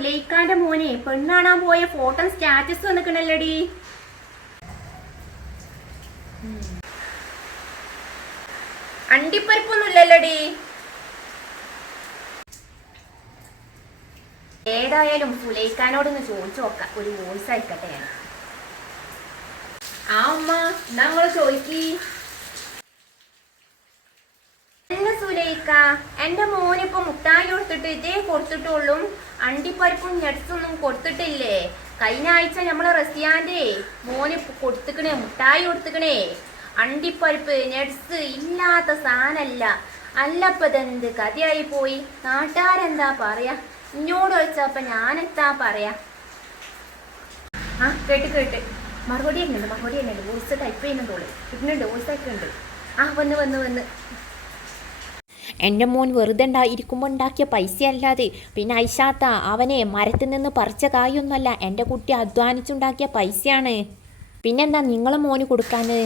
സുലൈഖാന്റെ മോനെ പെണ്ണാണാൻ പോയ photo status വന്നിക്കണല്ലടി. അണ്ടിപ്പരിപ്പൊന്നുമില്ലല്ലടി. ഏതായാലും സുലൈഖാനോടൊന്ന് ചോദിച്ചു നോക്കാം. ഒരു വോയിസ് ആയിക്കട്ടെ. ആ ഉമ്മ എന്നാ നിങ്ങൾ ചോദിക്കി. അല്ല സുലൈക്ക എന്റെ മോനിപ്പോ മുട്ടായി കൊടുത്തിട്ട് ഇതേ കൊടുത്തിട്ടുള്ളൂ. അണ്ടിപ്പരിപ്പും ഞെട്സൊന്നും കൊടുത്തിട്ടില്ലേ? കഴിഞ്ഞ ആഴ്ച നമ്മളെ റസിയാന്റെ മോന് കൊടുത്തിക്കണേ മുട്ടായി കൊടുത്തിക്കണേ. അണ്ടിപ്പരിപ്പ് ഞെട്സ് ഇല്ലാത്ത സാധനല്ല അല്ലപ്പതെന്ത് കഥയായി പോയി? നാട്ടുകാരെന്താ പറയാ? ഇന്നോട് വെച്ചപ്പ ഞാനെത്താ പറയാ? ആ കേട്ട് കേട്ട്. മറുപടി തന്നെയുണ്ട് മറുപടി തന്നെയുണ്ട്. വോയിസ് ടൈപ്പ് ചെയ്യുന്നുണ്ടോൾ ഇടുന്നുണ്ട് വോയിസ് അയക്കുന്നുണ്ട് ആ വന്ന് വന്ന് വന്ന്. എന്റെ മോൻ വെറുതെ ഇരിക്കുമ്പോൾ ഉണ്ടാക്കിയ പൈസ അല്ലാതെ പിന്നെ ഐശാത്ത അവനെ മരത്തിൽ നിന്ന് പറിച്ച കായൊന്നുമല്ല എന്റെ കുട്ടി അധ്വാനിച്ചുണ്ടാക്കിയ പൈസയാണ്. പിന്നെന്താ നിങ്ങളെ മോന് കൊടുക്കാന്?